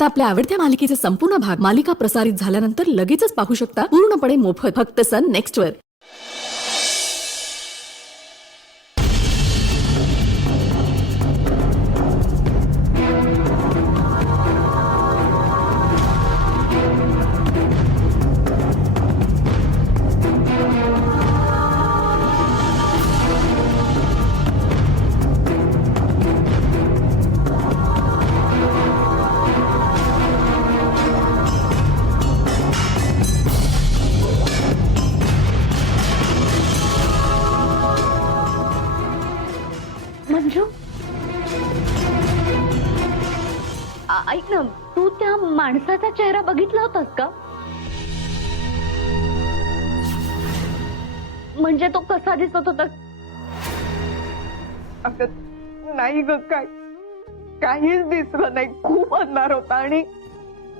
आता आपल्या आवडत्या मालिकेचे संपूर्ण भाग मालिका प्रसारित झाल्यानंतर लगेचच पाहू शकता पूर्णपणे मोफत फक्त सन नेक्स्ट वर। मंजू, ऐक ना, तू त्या माणसाचा चेहरा बघितला होतास का? म्हणजे तो कसा दिसत होता? अगं नाही ग, काहीच दिसलं नाही, खूप अंधार होता आणि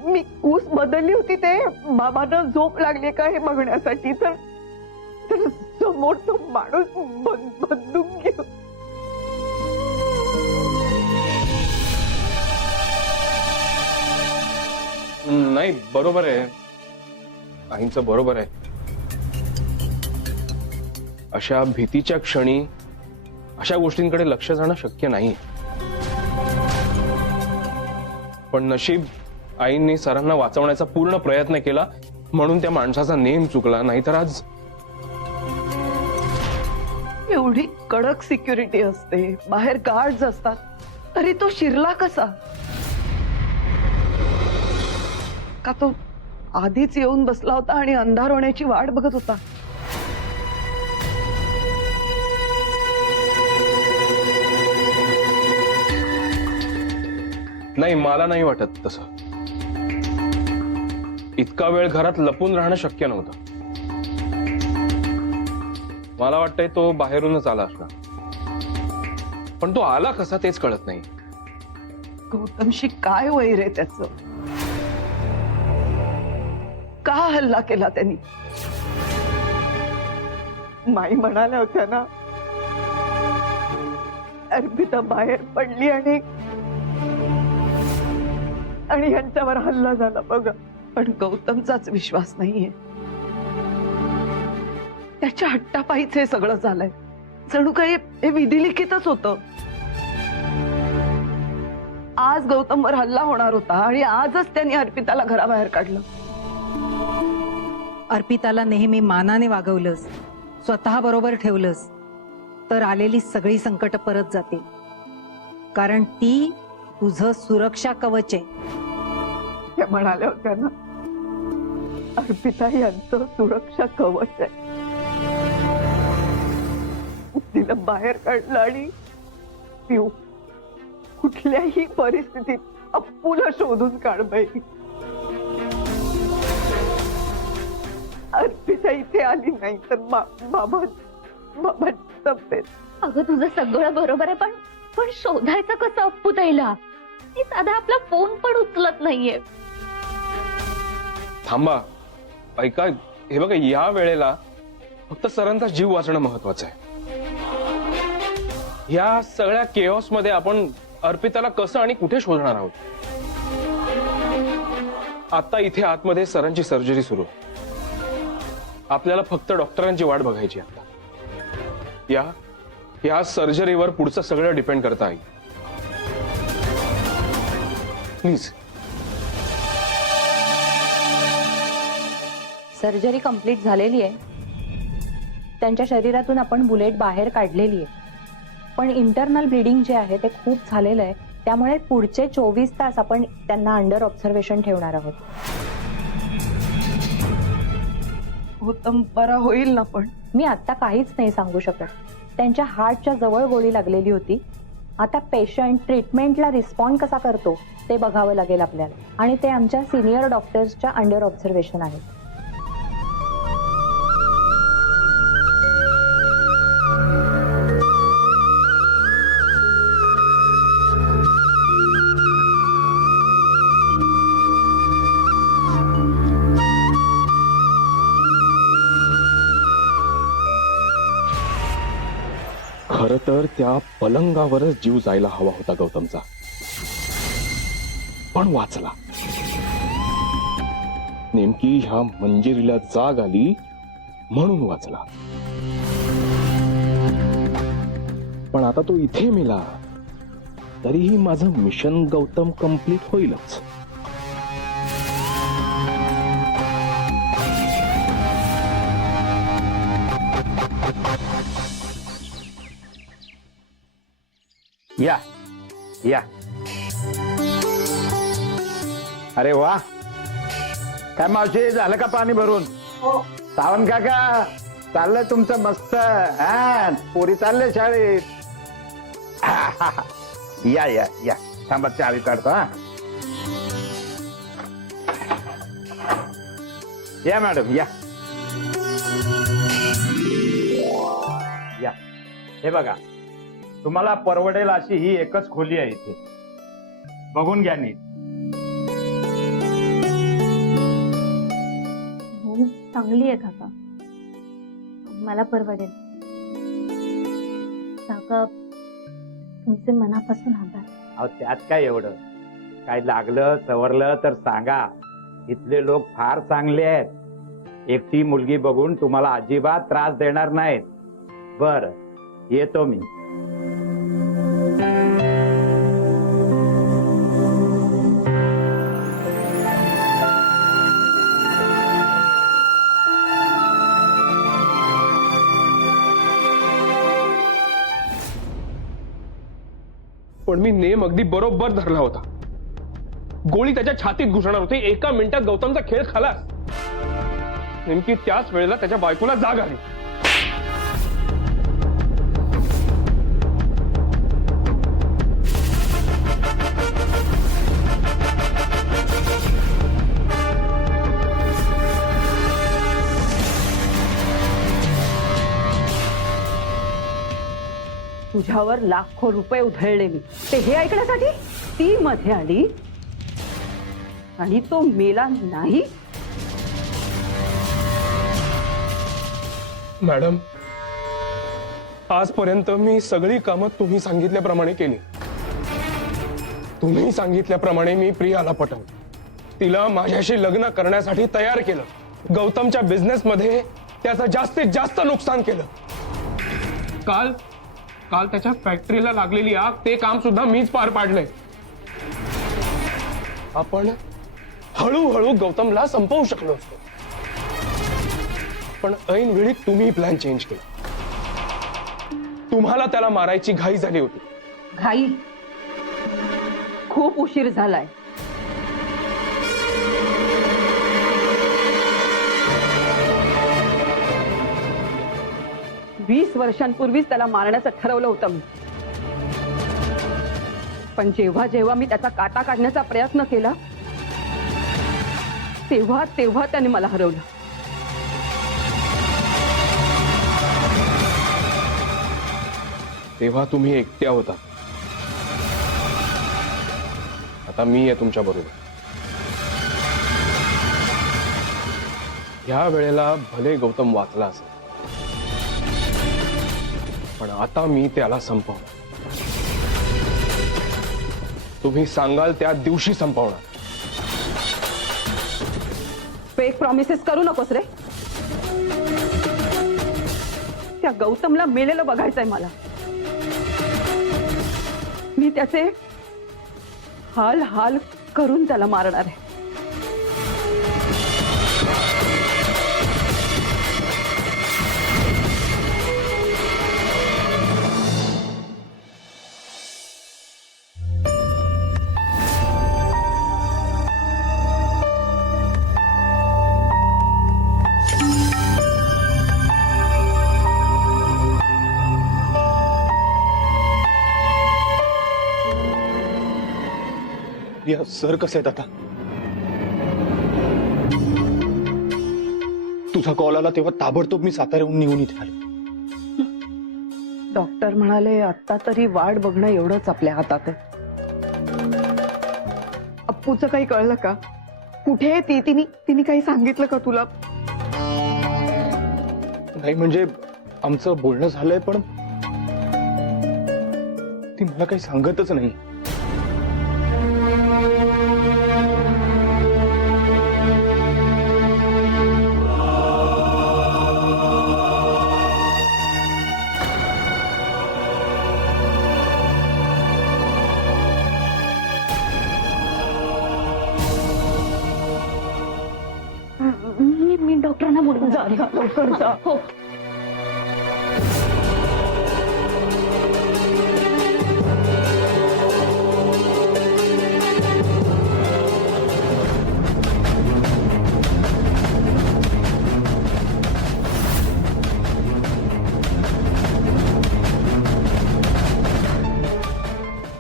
मी कूस बदलली होती ते बाबांना झोप लागली का हे बघण्यासाठी, तर समोर तो माणूस बंदूक घेऊन नाही, बरोबर आहे, आईंचं बरोबर आहे। अशा भीतीच्या क्षणी अशा गोष्टींकडे लक्ष जाणं शक्य नाही, पण नशीब आईंनी सरांना वाचवण्याचा पूर्ण प्रयत्न केला म्हणून त्या माणसाचा नेम चुकला, नाहीतर आज एवढी कडक सिक्युरिटी असते, बाहेर गार्ड्स असतात, तरी तो शिरला कसा? का तो आधीच येऊन बसला होता आणि अंधार होण्याची वाट बघत होता? नाही, मला नाही वाटत तसं। इतका वेळ घरात लपून राहणं शक्य नव्हतं। मला वाटतंय तो बाहेरूनच आला असणार, पण तो आला कसा तेच कळत नाही। गौतमशी काय वैर आहे त्याचं? का हल्ला केला त्यांनी? माई म्हणाल्या होत्या ना, अर्पिता बाहेर पडली आणि यांच्यावर हल्ला झाला बघा। पण गौतमचाच विश्वास नाहीये, त्याच्या हट्टापायीच हे सगळं झालंय, जणू काही हे विधिलिखितच होतं। आज गौतमवर हल्ला होणार होता आणि आजच त्यांनी अर्पिताला घराबाहेर काढलं। अर्पिताला नेहमी मानाने वागवलंस, स्वतः बरोबर ठेवलंस, तर आलेली सगळी संकट परत जातील, कारण ती तुझं सुरक्षा कवच आहे। त्या म्हणाल्या होत्या ना, अर्पिता यांचं सुरक्षा कवच आहे। तिला बाहेर काढलं आणि पिऊ कुठल्याही परिस्थितीत अप्पूला शोधून काढ बाई। अर्पिता इथे आली नाही तर बाबा तब्येत। अगं तुझं सगळं बरोबर आहे, पण शोधायचं कसं अप्पू ताईला? ती साधा आपला फोन पण उचलत नाहीये। थांबा, ऐका, हे बघा, या वेळेला फक्त सरांचा जीव वाचणं महत्वाचं आहे। या सगळ्या केओस मध्ये आपण अर्पिताला कसं आणि कुठे शोधणार आहोत? आता इथे आतमध्ये सरांची सर्जरी सुरू आहे, आपल्याला फक्त डॉक्टरांची वाट बघायची। आता या सर्जरीवर पुढचं सगळं डिपेंड करता आई, प्लीज। सर्जरी कंप्लीट झालेली आहे, त्यांच्या शरीरातून आपण बुलेट बाहेर काढलेली आहे, पण इंटरनल ब्लिडिंग जे आहे ते खूप झालेलं आहे, त्यामुळे पुढचे 24 तास आपण त्यांना अंडर ऑब्झर्वेशन ठेवणार आहोत। गौतम बरा होईल ना? पण मी आता काहीच नाही सांगू शकत, त्यांच्या हार्टच्या जवळ गोळी लागलेली होती। आता पेशंट ट्रीटमेंटला रिस्पॉन्ड कसा करतो ते बघावं लागेल आपल्याला, आणि ते आमच्या सिनियर डॉक्टर्सच्या अंडर ऑब्झर्वेशन आहे। खरं तर त्या पलंगावरच जीव जायला हवा होता गौतमचा। पण वाचला. नेमकी ह्या मंजिरीला जाग आली म्हणून वाचला. पण आता तो इथे मेला तरीही माझं मिशन गौतम कंप्लीट होईलच. या या. अरे वा, काय मावशी, झालं का पाणी भरून? सावंत काका, चाललंय तुमचं मस्त. हा, पोरी चालले शाळेत. या या या, थांबा चावी काढतो. हा, या मॅडम या या. हे बघा, तुम्हाला परवडेल अशी ही एकच खोली आहे इथे. बघून घ्या नीट. हो, चांगली आहे काका, मला परवडेल. काका, तुमचे मनापासून आभार. अहो, त्यात काय एवढं? काय लागलं सवरलं तर सांगा. इथले लोक फार चांगले आहेत. एकटी मुलगी बघून तुम्हाला अजिबात त्रास देणार नाहीत. बर, येतो मी. पण मी नेम अगदी बरोबर धरला होता. गोळी त्याच्या छातीत घुसणार होती. एका मिनिटात गौतमचा खेळ खलास. नेमकी त्याच वेळेला त्याच्या बायकोला जाग आली. तुझ्यावर लाखो रुपये उधळले मी, ते हे ऐकण्यासाठी ती मध्ये आली आणि तो मेला नाही. मॅडम, आजपर्यंत मी सगळी कामं तुम्ही सांगितल्याप्रमाणे केली. तुम्ही सांगितल्याप्रमाणे मी प्रियाला पटवलं. तिला माझ्याशी लग्न करण्यासाठी तयार केलं. गौतमच्या बिझनेसमध्ये त्याचं जास्तीत जास्त नुकसान केलं. काल काल त्याच्या फॅक्टरीला लागलेली आग, ते काम सुद्धा मीच पार पाडलंय. आपण हळूहळू गौतमला संपवू शकलो असतो, पण ऐन वेळी तुम्ही प्लॅन चेंज केला. तुम्हाला त्याला मारायची घाई झाली होती. घाई? खूप उशीर झालाय. वीस वर्षांपूर्वीच त्याला मारण्याचं ठरवलं होतं मी. पण जेव्हा जेव्हा मी त्याचा काटा काढण्याचा प्रयत्न केला, तेव्हा तेव्हा त्याने मला हरवलं. तेव्हा तुम्ही एकट्या होता. आता मी आहे तुमच्या बरोबर. ह्या वेळेला भले गौतम वाचला असेल, पण आता मी त्याला संपवणार. तुम्ही सांगाल त्या दिवशी संपवणार. फेक प्रॉमिसेस करू नकोस रे. त्या गौतमला मेलेलं बघायचंय मला. मी त्याचे हाल हाल करून त्याला मारणार आहे. या सर कसे आहेत आता? तुझा कॉल आला तेव्हा ताबडतोब मी साताऱ्याहून निघून इथे आलो. डॉक्टर म्हणाले आता तरी वाट बघणं एवढंच आपल्या हातात आहे. अप्पूचं काही कळलं का? कुठे आहे ती? तिने काही सांगितलं का तुला? नाही, म्हणजे आमचं बोलणं झालंय, पण ती मला काही सांगतच नाही. म्हणून जा जा, लवकर जा. हो.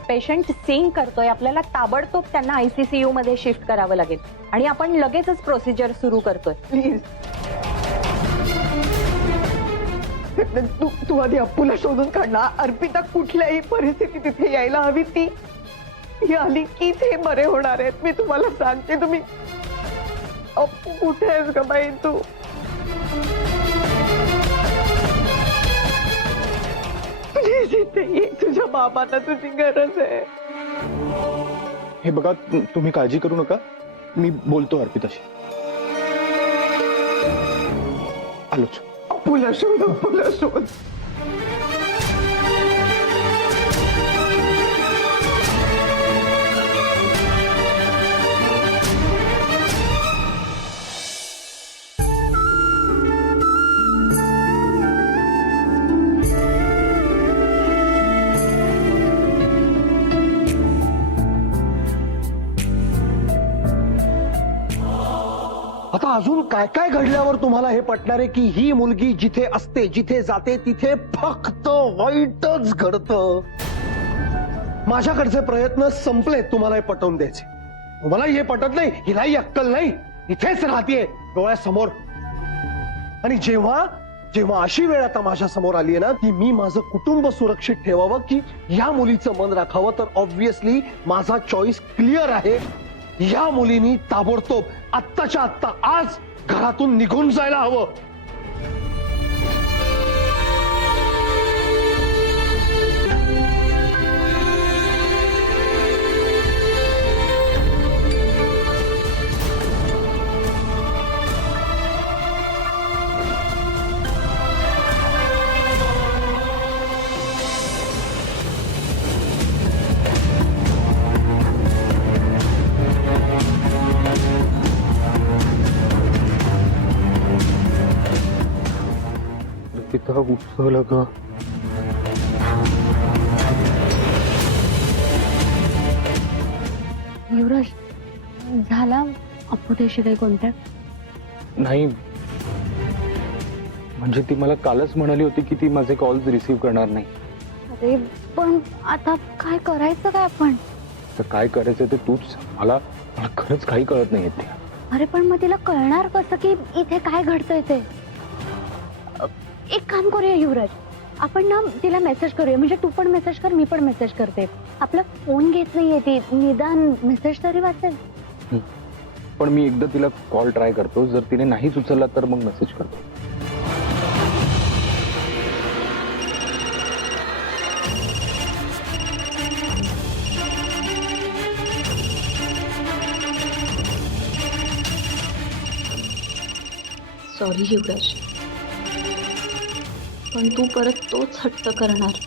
पेशंट सिंक करतोय, आपल्याला ताबडतोब त्यांना ICCU मध्ये शिफ्ट करावं लागेल आणि आपण लगेचच प्रोसिजर सुरू करतोय. प्लीज तू आधी अप्पूला शोधून काढणार. अर्पिता कुठल्याही परिस्थितीत तिथे यायला हवी. ती आली की ते बरे होणार आहेत. मी तुम्हाला सांगते. तुम्ही अप्पू कुठे आहेस का बाई तू? प्लीज इथे ये. तुझ्या बाबांना तुझी गरज आहे. हे बघा, तुम्ही काळजी करू नका, मी बोलतो अर्पिताशी. आलोच. अप्पूला शोध, अप्पूला शोध. आता अजून काय काय घडल्यावर तुम्हाला हे पटणार आहे की ही मुलगी जिथे असते, जिथे जाते, तिथे फक्त वाईटच घडतं? माझ्याकडचे प्रयत्न संपलेत तुम्हाला हे पटवून द्यायचे. तुम्हालाही हे पटत नाही, हिलाही अक्कल नाही, इथेच राहतीये डोळ्यासमोर. आणि जेव्हा जेव्हा अशी वेळ आता माझ्या समोर आली आहे ना, की मी माझं कुटुंब सुरक्षित ठेवावं की या मुलीचं मन राखावं, तर ऑब्व्हियसली माझा चॉईस क्लिअर आहे. या मुलीनी ताबडतोब आत्ताच्या आत्ता आज घरातून निघून जायला हवं. अर्पिता उठवलं ग. युवराज, झाला अप्पूदेशी काही कॉन्टॅक्ट? नाही, म्हणजे ती मला कालच म्हणाली होती की ती माझे कॉल्स रिसीव्ह करणार नाही. अरे पण आता काय करायचं काय आपण? तर काय करायचं ते तूच सांग. मला खरंच काही कळत नाही ते. अरे पण मग तिला कळणार कसं की इथे काय घडतंय ते? एक काम करूया युवराज, आपण ना तिला मेसेज करूया. म्हणजे तू पण मेसेज कर, मी पण मेसेज करते. आपला फोन घेत नाहीये ती, निदान मेसेज तरी वाचेल. पण मी एकदा तिला कॉल ट्राय करतो, जर तिने नाहीच उचलला तर मग मेसेज करतो. सॉरी युवराज, पण तू परत तोच हट्ट करणार,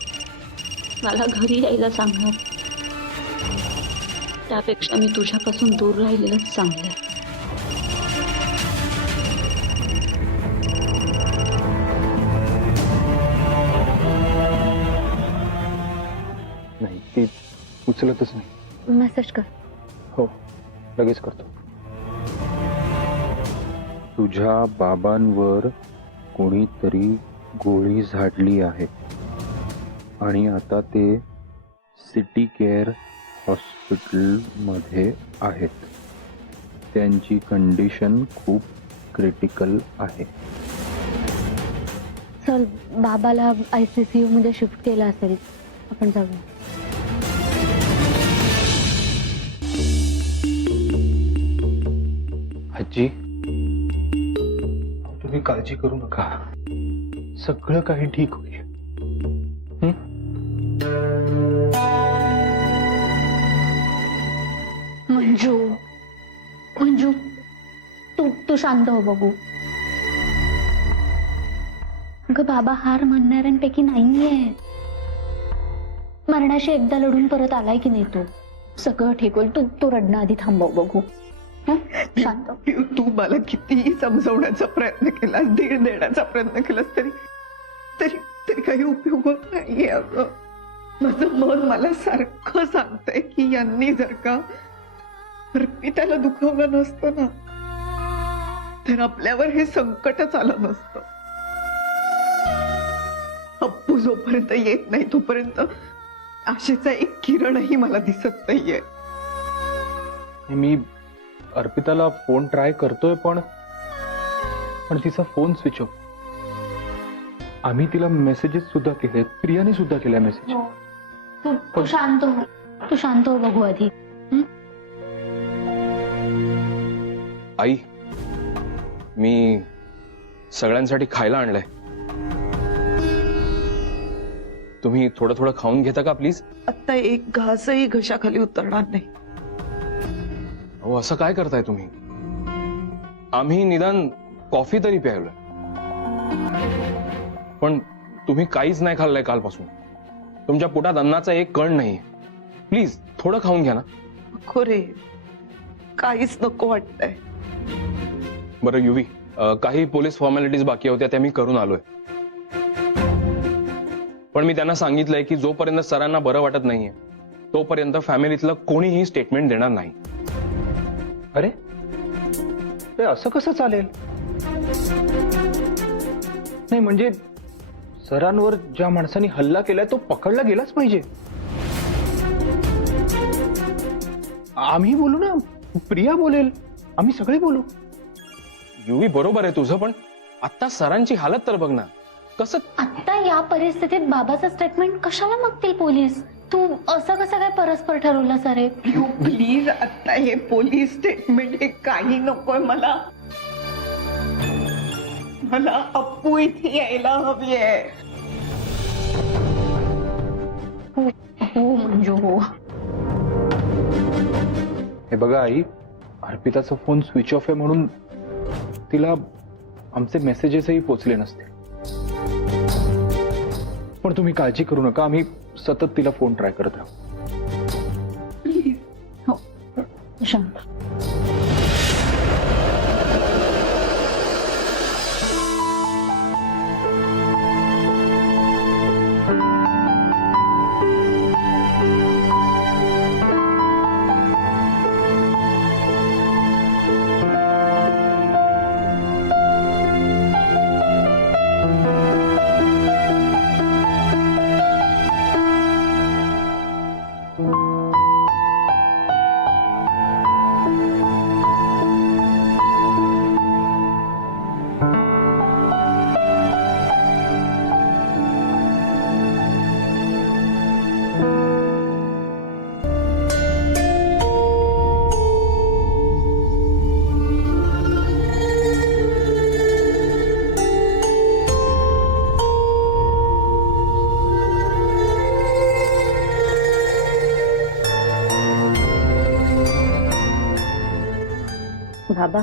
मला घरी यायला सांगणार. त्यापेक्षा मी तुझ्यापासून दूर राहिलेलंच चांगलं. नाही, ती उचलतच नाही. मेसेज कर. हो, लगेच करतो. तुझ्या बाबांवर कोणीतरी गोळी झाडली आहे आणि आता ते सिटी केअर हॉस्पिटलमध्ये आहेत. त्यांची कंडिशन खूप क्रिटिकल आहे. चल, बाबाला ICCU मध्ये शिफ्ट केलं असेल, आपण जाऊया. आजी, तुम्ही काळजी करू नका, सगळं काही ठीक होईल. मंजू, मंजू, तू शांत हो बघू. अगं बाबा हार म्हणणाऱ्यांपैकी नाहीये. मरणाशी एकदा लढून परत आलाय की नाही तो. सगळं ठीक होईल. तू रडणं आधी थांबव बघू. हं? शांत हो. तू मला कितीही समजवण्याचा प्रयत्न केलास, धीर देण्याचा प्रयत्न केलास तरी तरी तरी काही उपयोग होत नाहीये अगं. माझं मन मला सारखं सांगतंय की यांनी जर का अर्पिताला दुखवलं नसतं ना तर आपल्यावर हे संकटच आलं नसतं. अप्पू जोपर्यंत येत नाही तोपर्यंत आशेचा एक किरणही मला दिसत नाहीये. मी अर्पिताला फोन ट्राय करतोय पण तिचा फोन स्विच ऑफ. आम्ही तिला मेसेजेस सुद्धा केले, प्रियाने सुद्धा केलाय मेसेज. तू शांत हो, तू शांत हो, बघू आधी. आई, मी सगळ्यांसाठी खायला आणलंय. तुम्ही थोडं थोडं खाऊन घेता का प्लीज? आता एक घासही घशाखाली उतरणार नाही. अहो असं काय करताय तुम्ही? आम्ही निदान कॉफी तरी प्यायलोय, पण तुम्ही काहीच नाही खाल्लंय कालपासून. तुमच्या पोटात अन्नाचा एक कण नाही. प्लीज थोडं खाऊन घ्या ना. नको रे, काहीच नको वाटतंय. बरं युवी, काही पोलीस फॉर्मॅलिटीज बाकी होत्या त्या मी करून आलोय. पण मी त्यांना सांगितलंय की जोपर्यंत सरांना बरं वाटत नाहीये तोपर्यंत फॅमिलीतलं कोणीही स्टेटमेंट देणार नाही. अरे ते असं कसं चालेल? नाही म्हणजे सरांवर ज्या माणसाने हल्ला केलाय तो पकडला गेलाच पाहिजे. आम्ही बोलू ना, प्रिया बोलेल, आम्ही सगळे बोलू. युवी बरोबर आहे तुझं, पण आता सरांची हालत तर बघ ना. कसं आता या परिस्थितीत बाबाचं स्टेटमेंट कशाला मागतील पोलीस? तू असं कसं काय परस्पर ठरवलं सर? यू प्लीज, आता हे पोलीस स्टेटमेंट हे काही नकोय मला. मला अप्पू इथे यायला हवी आहे. हो मंजू हो. हे बघा आई, अर्पिताचा फोन स्विच ऑफ आहे म्हणून तिला आमचे मेसेजेसही पोचले नसते. पण तुम्ही काळजी करू नका, आम्ही सतत तिला फोन ट्राय करत राहू. प्लीज. हो शांत. बाबा,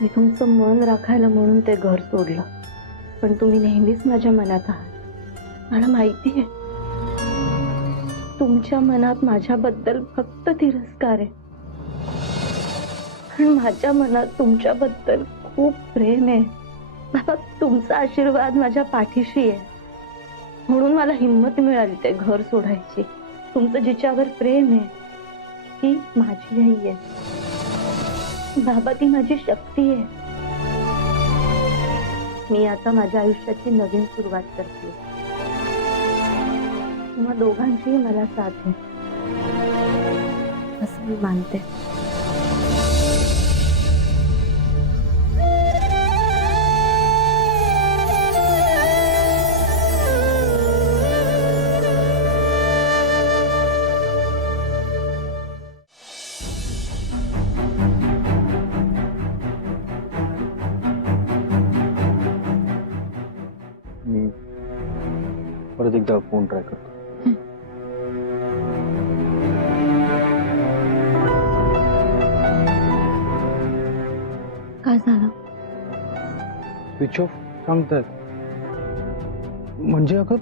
मी तुमचं मन राखायला म्हणून ते घर सोडलं, पण तुम्ही नेहमीच माझ्या मनात आहात. मला माहिती आहे तुमच्या मनात माझ्याबद्दल फक्त तिरस्कार आहे, पण माझ्या मनात तुमच्याबद्दल खूप प्रेम आहे. बाबा, तुमचा आशीर्वाद माझ्या पाठीशी आहे म्हणून मला हिंमत मिळाली ते घर सोडायची. तुमचं जिच्यावर प्रेम आहे ती माझी आई आहे बाबा, ती माझी शक्ती आहे. मी आता माझ्या आयुष्याची नवीन सुरुवात करते. तुम्हा दोघांचीही मला साथ आहे असं मी मानते. मी परत एकदा फोन ट्राय करतो. काय झालं? स्विच ऑफ सांगतात. म्हणजे अगं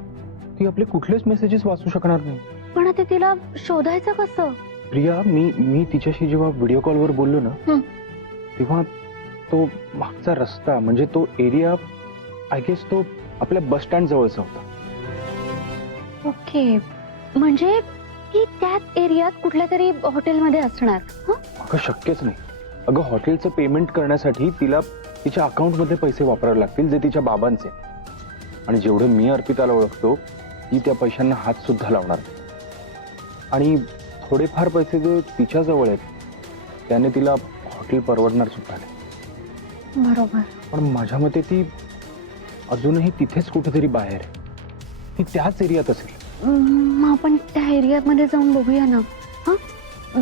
ती आपले कुठलेच मेसेजेस वाचू शकणार नाही. पण आता तिला शोधायचं कसं? प्रिया, मी तिच्याशी जेव्हा व्हिडिओ कॉलवर बोललो ना तेव्हा तो मागचा रस्ता म्हणजे तो एरिया आय गेस तो आपल्या बस स्टँड जवळचा होता. ओके, म्हणजे ती त्याच एरियात कुठल्या तरी हॉटेलमध्ये असणार. हं? अगं शक्यच नाही. अगं हॉटेलचं पेमेंट करण्यासाठी तिला तिच्या अकाउंटमध्ये पैसे वापरावे लागतील जे तिच्या बाबांचे. आणि जेवढे मी अर्पिताला ओळखतो ती त्या पैशांना हात सुद्धा लावणार नाही. आणि थोडेफार पैसे जे तिच्या जवळ आहेत त्याने तिला हॉटेल परवडणार सुद्धा नाही. बरोबर. पण माझ्या मते ती अजूनही तिथेच कुठेतरी बाहेर आहे. ती त्याच एरियात असेल. मग आपण त्या एरियामध्ये जाऊन बघूया ना. हा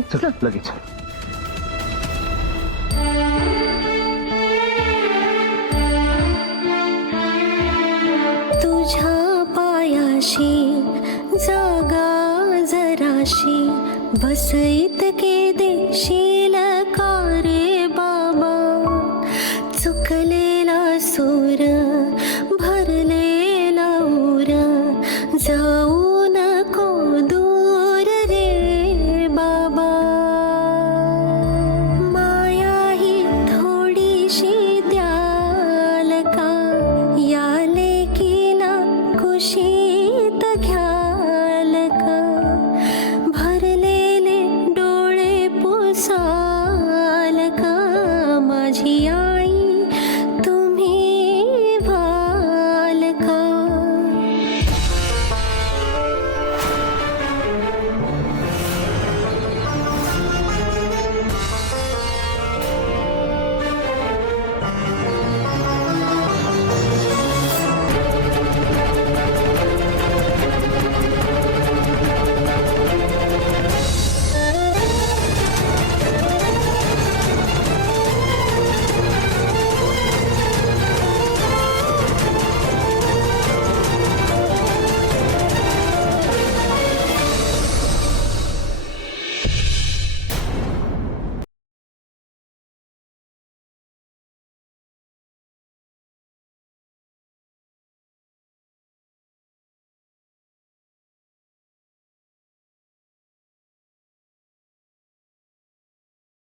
चल लगेच.